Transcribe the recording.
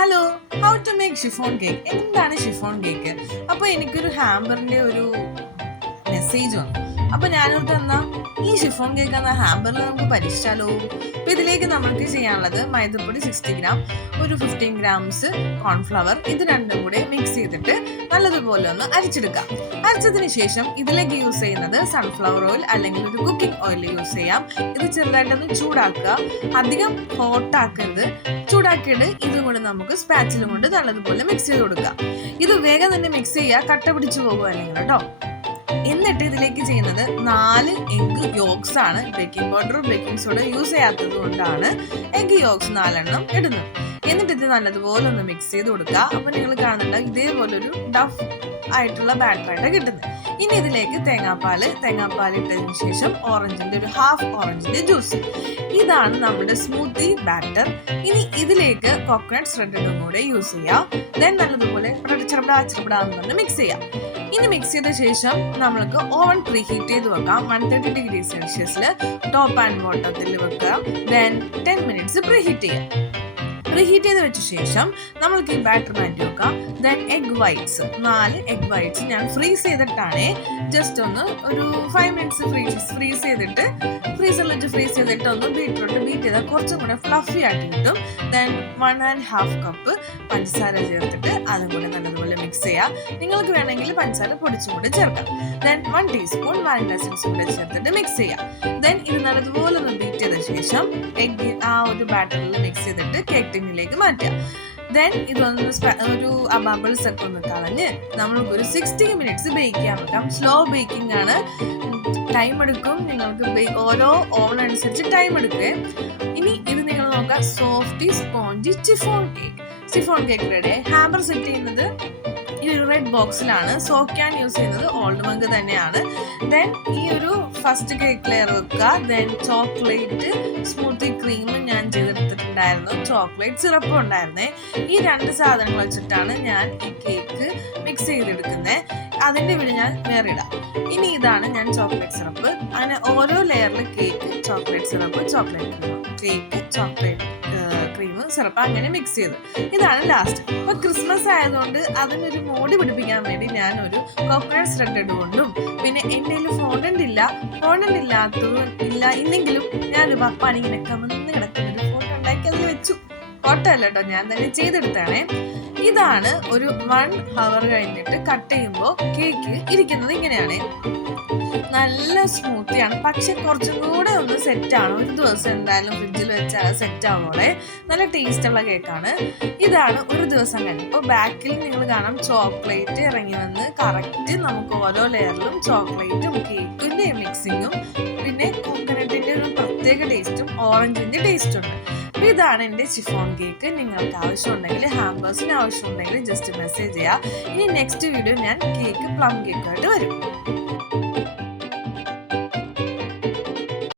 Hello, how to make chiffon cake. എന്താണ് chiffon cake? അപ്പോൾ എനിക്കൊരു ഹാമ്പറിൻ്റെ ഒരു മെസ്സേജ് വന്നു. അപ്പോൾ ഞാനോർത്ത് എന്നാൽ ഈ ഷിഫോൺ കേക്ക് എന്ന ഹാമ്പറിൽ നമുക്ക് പരീക്ഷിച്ചാലോ. അപ്പോൾ ഇതിലേക്ക് നമ്മൾക്ക് ചെയ്യാനുള്ളത് മൈദപ്പൊടി 60 ഗ്രാം, ഒരു 15 ഗ്രാംസ് കോൺഫ്ലവർ, ഇത് രണ്ടും കൂടെ മിക്സ് ചെയ്തിട്ട് നല്ലതുപോലെ ഒന്ന് അരിച്ചെടുക്കാം. അരച്ചതിന് ശേഷം ഇതിലേക്ക് യൂസ് ചെയ്യുന്നത് സൺഫ്ലവർ ഓയിൽ അല്ലെങ്കിൽ ഒരു കുക്കിംഗ് ഓയിൽ യൂസ് ചെയ്യാം. ഇത് ചെറുതായിട്ടൊന്ന് ചൂടാക്കുക, അധികം ഹോട്ടാക്കരുത്. ചൂടാക്കിയിട്ട് ഇതും കൂടെ നമുക്ക് സ്പാച്ചിലും കൊണ്ട് നല്ലതുപോലെ മിക്സ് ചെയ്ത് കൊടുക്കാം. ഇത് വേഗം തന്നെ മിക്സ് ചെയ്യുക, കട്ട പിടിച്ചു പോകുക അല്ലെങ്കിൽ കേട്ടോ. എന്നിട്ട് ഇതിലേക്ക് ചെയ്യുന്നത് 4 എഗ് യോഗ്സ് ആണ്. Baking powder baking soda use ചെയ്യാത്തത് കൊണ്ടാണ് എഗ് യോഗ്സ് 4 എണ്ണം ഇടുന്നത്. എന്നിട്ട് ഇത് നല്ലതുപോലെ ഒന്ന് മിക്സ് ചെയ്ത് കൊടുക്കുക. അപ്പോൾ നിങ്ങൾ കാണുന്നുണ്ട് ഇതേപോലെ ഒരു ഡഫ് ആയിട്ടുള്ള ബാറ്ററായിട്ട് കിട്ടുന്നത്. ഇനി ഇതിലേക്ക് തേങ്ങാപ്പാൽ ഇട്ടതിന് ശേഷം ഒരു ഹാഫ് ഓറഞ്ചിന്റെ ജ്യൂസ്. ഇതാണ് നമ്മുടെ സ്മൂത്തി ബാറ്റർ. ഇനി ഇതിലേക്ക് കോക്കനട്ട് ഷ്രെഡും കൂടെ യൂസ് ചെയ്യാം. ദെൻ നല്ലതുപോലെ ചെറുപടാന്ന് മിക്സ് ചെയ്യാം. ഇനി മിക്സ് ചെയ്ത ശേഷം നമ്മൾക്ക് ഓവൻ പ്രീ ഹീറ്റ് ചെയ്ത് വെക്കാം. 130°C ടോപ്പ് ആൻഡ് ബോട്ടത്തിൽ വെക്കുക. ദെൻ 10 മിനിറ്റ്സ് പ്രീ ഹീറ്റ് ചെയ്യാം. പ്രീഹീറ്റ് ചെയ്ത് വെച്ച ശേഷം നമ്മൾക്ക് ഈ ബാറ്റർ മാറ്റി വെക്കാം. Then egg whites 4 egg whites ഞാൻ ഫ്രീസ് ചെയ്തിട്ടാണ്. ജസ്റ്റ് ഒന്ന് ഒരു 5 മിനിറ്റ്സ് ഫ്രീസ് ചെയ്തിട്ട് ഫ്രീസറിലിട്ട് ഒന്ന് ബീറ്റ് ചെയ്താൽ കുറച്ചും കൂടെ ഫ്ലഫി ആയിട്ട് കിട്ടും. ദെൻ 1.5 കപ്പ് പഞ്ചസാര ചേർത്തിട്ട് അതും കൂടെ നല്ലതുപോലെ മിക്സ് ചെയ്യാം. നിങ്ങൾക്ക് വേണമെങ്കിൽ പഞ്ചസാര പൊടിച്ചും കൂടെ ചേർക്കാം. ദെൻ 1 ടീസ്പൂൺ വാനില എസൻസ് കൂടെ ചേർത്തിട്ട് മിക്സ് ചെയ്യാം. ദെൻ ഇത് നല്ലതുപോലെ ഒന്ന് ബീറ്റ് ചെയ്ത ശേഷം എഗ് ആ ഒരു ബാറ്ററിൽ മിക്സ് ചെയ്തിട്ട് കേക്ക് ടിന്നിലേക്ക് മാറ്റാം. ദെൻ ഇതൊന്ന് ബബിൾസ് ഒക്കെ ഒന്ന് കളഞ്ഞ് നമ്മൾക്ക് ഒരു 60 മിനിറ്റ്സ് ബേക്ക് ചെയ്യാൻ വെക്കാം. സ്ലോ ബേക്കിംഗ് ആണ്, ടൈം എടുക്കും. നിങ്ങൾക്ക് ഓരോ ഓവൻ അനുസരിച്ച് ടൈം എടുക്കുക. ഇനി ഇത് നിങ്ങൾ നോക്കുക, softy spongy chiffon cake ready. Hamper set ചെയ്യുന്നത് ഈ ഒരു റെഡ് ബോക്സിലാണ്. സോക്കാൻ യൂസ് ചെയ്യുന്നത് ഓൾഡ് മഗ് തന്നെയാണ്. ദെൻ ഈ ഒരു ഫസ്റ്റ് കേക്ക് ലെയർ വെക്കുക. ദെൻ ചോക്ലേറ്റ് സ്മൂത്തി ക്രീം ഞാൻ ചെയ്തെടുത്തിട്ടുണ്ടായിരുന്നു, ചോക്ലേറ്റ് സിറപ്പും ഉണ്ടായിരുന്നേ. ഈ 2 സാധനങ്ങൾ വെച്ചിട്ടാണ് ഞാൻ ഈ കേക്ക് മിക്സ് ചെയ്തെടുക്കുന്നത്. അതിൻ്റെ വീട് ഞാൻ വേറെ ഇടാം. ഇനി ഇതാണ് ഞാൻ ചോക്ലേറ്റ് സിറപ്പ്. അങ്ങനെ ഓരോ ലെയറിൽ cake, chocolate syrup, chocolate cream, syrup അങ്ങനെ മിക്സ് ചെയ്തു. ഇതാണ് ലാസ്റ്റ്. അപ്പൊ ക്രിസ്മസ് ആയതുകൊണ്ട് അതിനൊരു മോടി പിടിപ്പിക്കാൻ വേണ്ടി ഞാനൊരു കോക്കനട്ട് ഷ്രെഡ് കൊണ്ടും പിന്നെ എൻ്റെ കയ്യിൽ ഫോണ്ടന്റ് ഇല്ലെങ്കിലും ഞാനൊരു പപ്പാനി ഇങ്ങനെ കമന്ന് കിടക്കുന്ന ഒരു ഫോട്ടോ ഉണ്ടാക്കി അതിൽ വെച്ചു. ഫോട്ടോ അല്ല കേട്ടോ, ഞാൻ തന്നെ ചെയ്തെടുത്താണേ. ഇതാണ് ഒരു 1 hour കഴിഞ്ഞിട്ട് കട്ട് ചെയ്യുമ്പോൾ കേക്ക് ഇരിക്കുന്നത് ഇങ്ങനെയാണ്. നല്ല സ്മൂത്തിയാണ്, പക്ഷെ കുറച്ചും കൂടെ ഒന്ന് സെറ്റാണ്. ഒരു ദിവസം എന്തായാലും ഫ്രിഡ്ജിൽ വെച്ചാൽ സെറ്റ് ആവുമ്പോളെ നല്ല ടേസ്റ്റുള്ള കേക്കാണ്. ഇതാണ് ഒരു ദിവസം കഴിഞ്ഞ്. ഇപ്പോൾ ബാക്കിൽ നിങ്ങൾ കാണാം ചോക്ലേറ്റ് ഇറങ്ങി വന്ന് കറക്റ്റ് നമുക്ക് ഓരോ ലെയറിലും ചോക്ലേറ്റും കേക്കിൻ്റെ മിക്സിങ്ങും പിന്നെ കോക്കനട്ടിൻ്റെ ഒരു പ്രത്യേക ടേസ്റ്റും ഓറഞ്ചിൻ്റെ ടേസ്റ്റും ഉണ്ട്. അപ്പോൾ ഇതാണ് എൻ്റെ ഷിഫോൺ കേക്ക്. നിങ്ങൾക്ക് ആവശ്യമുണ്ടെങ്കിൽ, ഹാമ്പേഴ്സിന് ആവശ്യമുണ്ടെങ്കിൽ ജസ്റ്റ് മെസ്സേജ് ചെയ്യുക. ഇനി നെക്സ്റ്റ് വീഡിയോ ഞാൻ പ്ലം കേക്കായിട്ട് വരും.